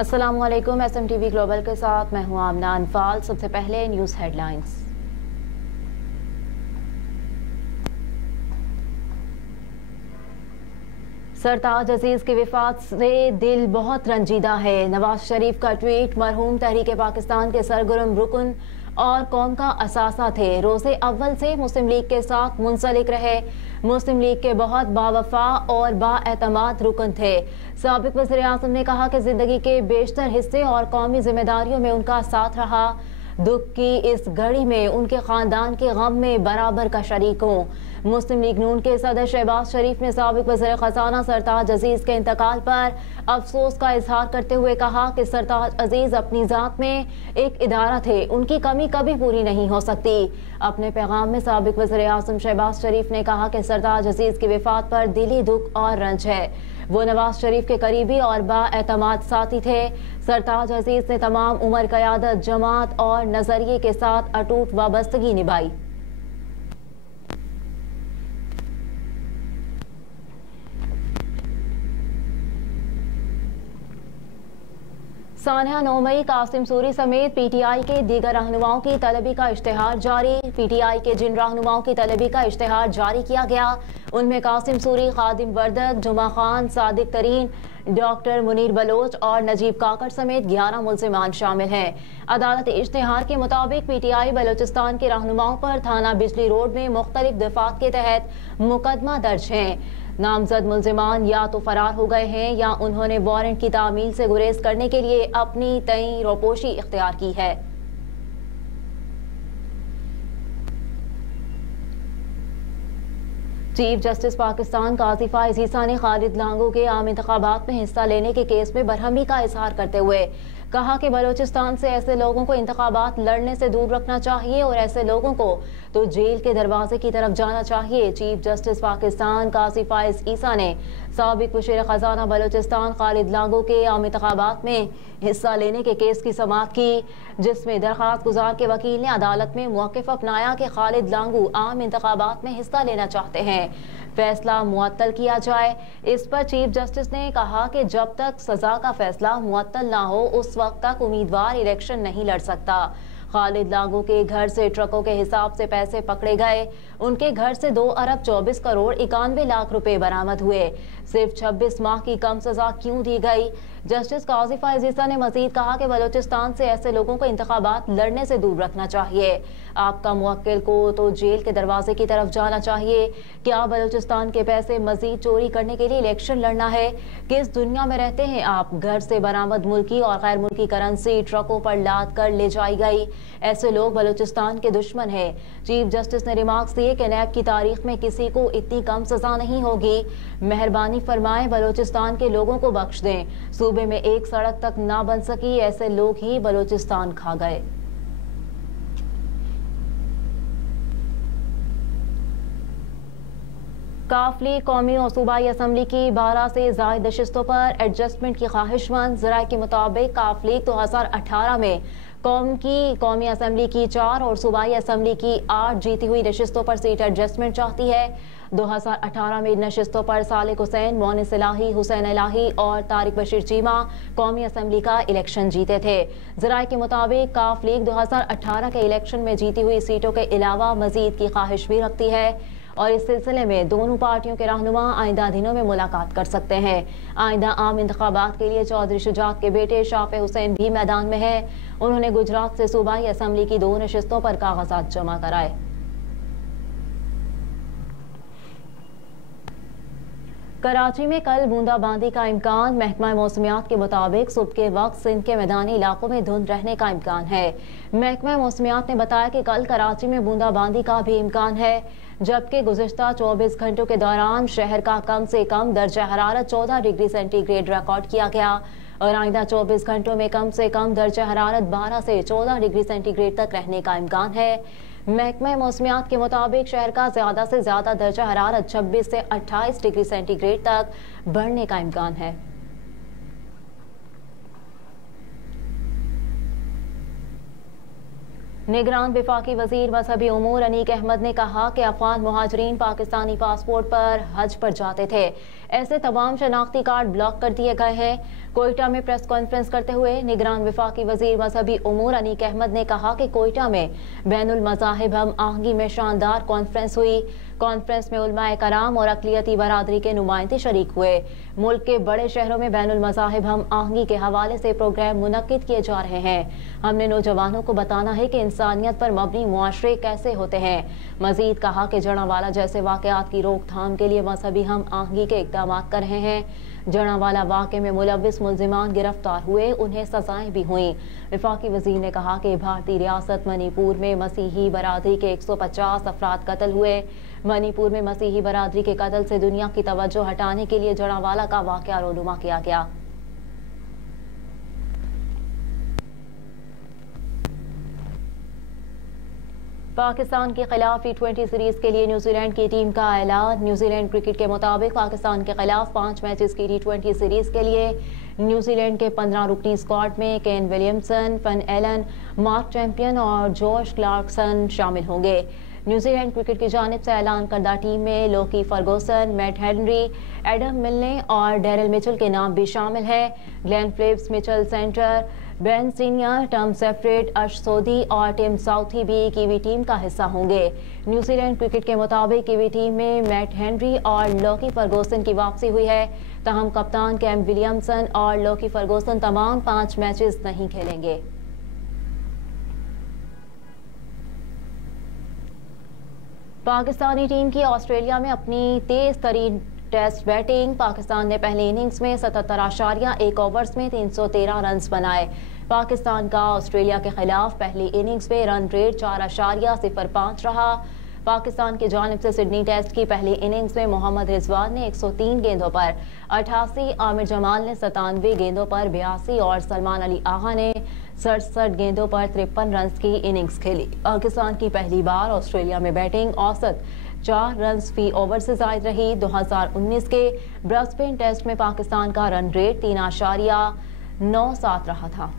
अस्सलामुअलैकुम। SMTV global के साथ मैं हूं आमना अनफाल। सबसे पहले न्यूज़ हेडलाइंस। सरताज अजीज की विफात से दिल बहुत रंजीदा है। नवाज शरीफ का ट्वीट, मरहूम तहरीक पाकिस्तान के सरगर्म रुकन और कौम का असासा थे। रोज़े अव्वल से मुस्लिम लीग के साथ मुंसलिक रहे। मुस्लिम लीग के बहुत बावफा और बाएतमाद रुकन थे। साबिक वज़ीर आज़म ने कहा कि जिंदगी के बेशतर हिस्से और कौमी जिम्मेदारियों में उनका साथ रहा। दुख की इस घड़ी में उनके खानदान के गम में बराबर का शरीक हूँ। मुस्लिम लीग नून के सदर शहबाज शरीफ ने साबिक वज़ीर खजाना सरताज अजीज के इंतकाल पर अफसोस का इजहार करते हुए कहा कि सरताज अजीज अपनी जात में एक इदारा थे, उनकी कमी कभी पूरी नहीं हो सकती। अपने पैगाम में साबिक वज़ीर आज़म शहबाज शरीफ ने कहा कि सरताज अजीज की विफात पर दिली दुख और रंज है। वो नवाज शरीफ के करीबी और बाएतमाद साथी थे। सरताज अजीज ने तमाम उम्र क़यादत, जमात और नजरिए के साथ अटूट वाबस्तगी निभाई। सानिया 9 मई कासिम सूरी समेत PTI के दीगर रहनुमाओं की तलबी का इश्तिहार जारी। PTI के जिन रहनुमाओं की तलबी का इश्तिहार जारी किया गया उनमें कासिम सूरी, खादिम वर्दक, जुमा खान, सादिक तरीन, डॉक्टर मुनीर बलोच और नजीब काकड़ समेत 11 मुल्जिमान शामिल हैं। अदालत इश्तिहार के मुताबिक PTI बलोचिस्तान के रहनुमाओं पर थाना बिजली रोड में मुख्तलिफ दफात के तहत मुकदमा दर्ज है। नामजद मुल्जिमान या तो फरार हो गए हैं या उन्होंने वारंट की तामील से गुरेज करने के लिए अपनी तय रोपोशी इख्तियार की है। चीफ जस्टिस पाकिस्तान काजी फाइज ईसा ने खालिद लांगो के आम इंतखाबात में हिस्सा लेने के केस में बरहमी का इजहार करते हुए कहा कि बलोचिस्तान से ऐसे लोगों को इंतखाबात लड़ने से दूर रखना चाहिए और ऐसे लोगों को तो जेल के दरवाजे की तरफ जाना चाहिए। चीफ जस्टिस पाकिस्तान काजी फाइज ईसा ने साबिक वज़ीर खजाना बलोचिस्तान खालिद लांगो के आम इंतखाबात में हिस्सा लेने के केस की समाअत की, जिसमें दरखास्त गुजार के वकील ने अदालत में मौक़िफ़ अपनाया कि खालिद लांगो आम इंतखाबात में हिस्सा लेना चाहते हैं, फैसला मुअत्तल किया जाए। इस पर चीफ जस्टिस ने कहा कि जब तक सजा का फैसला मुअत्तल ना हो उस वक्त तक उम्मीदवार इलेक्शन नहीं लड़ सकता। खालिद लांगो के घर से ट्रकों के हिसाब से पैसे पकड़े गए। उनके घर से 2 अरब 24 करोड़ 91 लाख रुपए बरामद हुए। सिर्फ 26 माह की कम सजा क्यों दी गई? जस्टिस काजी फाइज ईसा ने मजीद कहा कि बलोचिस्तान से ऐसे लोगों को इंतखाबात लड़ने से दूर रखना चाहिए। आपका मुवक्किल को तो जेल के दरवाजे की तरफ जाना चाहिए। क्या बलोचिस्तान के पैसे मजीद चोरी करने के लिए इलेक्शन लड़ना है? किस दुनिया में रहते हैं आप? घर से बरामद मुल्की और गैर मुल्की करेंसी ट्रकों पर लाद कर ले जाई गई। ऐसे लोग बलोचिस्तान के दुश्मन हैं। चीफ जस्टिस ने रिमार्क्स दिए कि नैब की तारीख में किसी को इतनी कम सजा नहीं होगी। मेहरबानी फरमाएं, बलोचिस्तान के लोगों को बख्श दें। सूबे में एक सड़क तक ना बन सकी, ऐसे लोग ही बलोचिस्तान खा गए। काफ लीग कौमी और सूबाई असम्बली की 12 से ज़ायद नशिस्तों पर एडजस्टमेंट की ख्वाहिशमंद। ज़राए के मुताबिक काफ लीग 2018 में कौमी असम्बली की 4 और सूबाई असम्बली की 8 जीती हुई नशिस्तों पर सीट एडजस्टमेंट चाहती है। 2018 में इन नशिस्तों पर सालिक हुसैन, मोनिस इलाही, हुसैन इलाही और तारिक बशीर चीमा कौमी असम्बली का इलेक्शन जीते थे। ज़राए के मुताबिक काफ लीग 2018 के इलेक्शन में जीती हुई सीटों के अलावा मजीद की ख्वाहिश भी रखती है और इस सिलसिले में दोनों पार्टियों के रहनुमा आइंदा दिनों में मुलाकात कर सकते हैं। आइंदा आम इंतखाबात के लिए चौधरी शुजात के बेटे शाफे हुसैन भी मैदान में है। उन्होंने गुजरात से सूबाई असम्बली की 2 नशिस्तों पर कागजात जमा कराए। कराची में कल बूंदाबांदी का इम्कान। महकमा मौसमियात के मुताबिक सुबह के वक्त सिंध के मैदानी इलाकों में धुंध रहने का इम्कान है। महकमा मौसमियात ने बताया कि कल कराची में बूंदाबांदी का भी इम्कान है, जबकि गुज़िश्ता 24 घंटों के दौरान शहर का कम से कम दर्जा हरारत 14 डिग्री सेंटीग्रेड रिकॉर्ड किया गया और आइंदा 24 घंटों में कम से कम दर्जा हरारत 12 से 14 डिग्री सेंटीग्रेड तक रहने का इम्कान है। महकमा मौसमियात के मुताबिक शहर का ज्यादा से ज्यादा दर्जा हरारत 26 से 28 डिग्री सेंटीग्रेड तक बढ़ने का इम्कान है। निगरान विफाकी वजीर मजहबी उमूर अनीक अहमद ने कहा कि अफगान मुहाजिरीन पाकिस्तानी पासपोर्ट पर हज पर जाते थे, ऐसे तमाम शनाख्ती कार्ड ब्लॉक कर दिए गए हैं। कोयटा में प्रेस कॉन्फ्रेंस करते हुए निगरान वफाकी वजीर मजहबी उमूर अनीक अहमद ने कहा कि कोयटा में बैनुल मज़ाहिब हम आहंगी में शानदार कॉन्फ्रेंस हुई। कॉन्फ्रेंस में उलमाए कराम और अक़लियती बरादरी के नुमाइंदे शरीक हुए। मुल्क के बड़े शहरों में बैनुल मज़ाहिब हम आहंगी के हवाले से प्रोग्राम मुनक्किद किए जा रहे हैं। हमने नौजवानों को बताना है कि इंसानियत पर मबनी मुआशरे कैसे होते हैं। मजीद कहा कि जड़ावाला जैसे वाक़यात की रोकथाम के लिए मजहबी हम आहंगी के इक़दाम कर रहे हैं। जड़ावाला वाक़े में मुलव्विस मुल्ज़िमान गिरफ्तार हुए, उन्हें सजाएं भी हुई। वफाकी वज़ीर ने कहा कि भारतीय रियासत मणिपुर में मसीही बरादरी के 150 अफराद कत्ल हुए। मणिपुर में मसीही बरादरी के कत्ल से दुनिया की तवज्जो हटाने के लिए जड़ावाला का वाक़या रोनुमा किया गया। पाकिस्तान के खिलाफ T20 सीरीज के लिए न्यूजीलैंड की टीम का ऐलान। न्यूजीलैंड क्रिकेट के मुताबिक पाकिस्तान के खिलाफ 5 मैचेस की T20 सीरीज के लिए न्यूजीलैंड के 15 रुकनी स्क्वाड में Kane Williamson, Finn Allen, Mark Chapman और जॉश क्लार्कसन शामिल होंगे। न्यूजीलैंड क्रिकेट की जानिब से ऐलान करदा टीम में लोकी फर्गूसन, मैट हेनरी, एडम मिलने और डेरिल मिचेल के नाम भी शामिल हैं। Glenn Phillips, Mitchell centre, Ben senior, Tom सेफ्रिड, अर्श सोदी और टिम साउथी भी कीवी टीम का हिस्सा होंगे। न्यूजीलैंड क्रिकेट के मुताबिक कीवी टीम में मैट हेनरी और लोकी फर्गूसन की वापसी हुई है। तहम कप्तान कैम विलियमसन और लोकी फर्गूसन तमाम 5 मैचेस नहीं खेलेंगे। पाकिस्तानी टीम की ऑस्ट्रेलिया में अपनी तेज तरीन टेस्ट बैटिंग। पाकिस्तान ने पहली इनिंग्स में 77.1 ओवर्स में 313 रन बनाए। पाकिस्तान का ऑस्ट्रेलिया के खिलाफ पहली इनिंग्स में रन रेट 4.05 रहा। पाकिस्तान की जानिब से सिडनी टेस्ट की पहली इनिंग्स में मोहम्मद रिजवान ने 103 गेंदों पर 88, आमिर जमाल ने 97 गेंदों पर 82 और सलमान अली आगा ने 67 गेंदों पर 53 रन की इनिंग्स खेली। पाकिस्तान की पहली बार ऑस्ट्रेलिया में बैटिंग औसत 4 रन फी ओवर से जायद रही। 2019 के ब्रिस्बेन टेस्ट में पाकिस्तान का रन रेट 3.97 रहा था।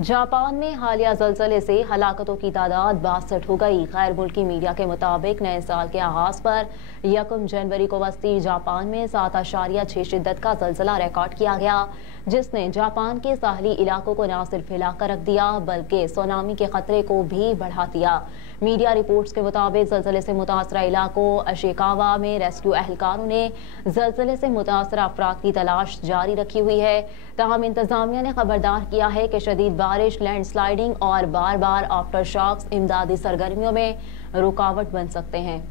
जापान में हालिया जलजले से हलाकतों की तादाद 62 हो गई। गैर मुल्की मीडिया के मुताबिक नए साल के आगाज पर 1 जनवरी को वस्ती जापान में 7.6 शिद्दत का जलजला रिकॉर्ड किया गया, जिसने जापान के साहली इलाकों को न सिर्फ हिलाकर रख दिया बल्कि सुनामी के खतरे को भी बढ़ा दिया। मीडिया रिपोर्ट्स के मुताबिक जलजले से मुतासरा इलाकों अशिकावा में रेस्क्यू एहलकारों ने जलजले से मुतासरा अफराद की तलाश जारी रखी हुई है। ताहम इंतजामिया ने खबरदार किया है कि शदीद बारिश, लैंडस्लाइडिंग और बार बार आफ्टर शॉक्स इमदादी सरगर्मियों में रुकावट बन सकते हैं।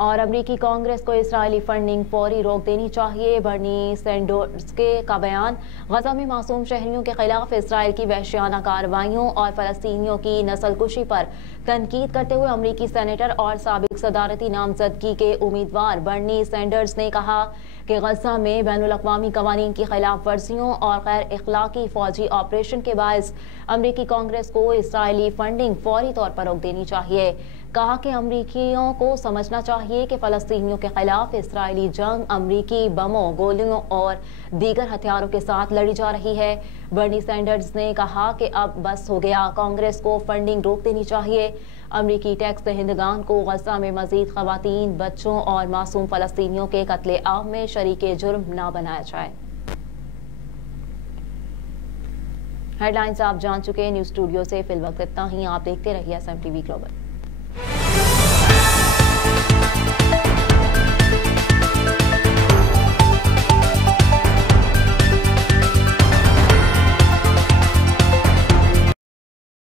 और अमरीकी कांग्रेस को इसराइली फंडिंग फौरी रोक देनी चाहिए। बर्नी सैंडर्स का बयान। गजा में मासूम शहरियों के खिलाफ इसराइल की वहशियाना कार्रवाइयों और फलस्तीनियों की नस्लकुशी पर तनकीद करते हुए अमरीकी सेनेटर और साबिक सदारती नामजदगी के उम्मीदवार बर्नी सैंडर्स ने कहा कि गजा में बैनुल-अक़वामी कवानीन की खिलाफ वर्जियों और गैर इखलाकी फौजी ऑपरेशन के बायस अमरीकी कांग्रेस को इसराइली फंडिंग फौरी तौर पर रोक देनी चाहिए। कहा कि अमरीकियों को समझना चाहिए कि फलस्तीनियों के खिलाफ इसराइली जंग अमरीकी बमों, गोलियों और दीगर हथियारों के साथ लड़ी जा रही है। बर्नी सैंडर्स ने कहा कि अब बस हो गया, कांग्रेस को फंडिंग रोक देनी चाहिए। अमरीकी टैक्स दहिंदगान को गजा में मजीद खवातीन, बच्चों और मासूम फलस्तीनियों के कत्ले आम में शरीके जुर्म न बनाया जाए। हेडलाइंस आप जान चुके। न्यूज स्टूडियो से फिल वक्त इतना ही। आप देखते रहिए SMTV ग्लोबल।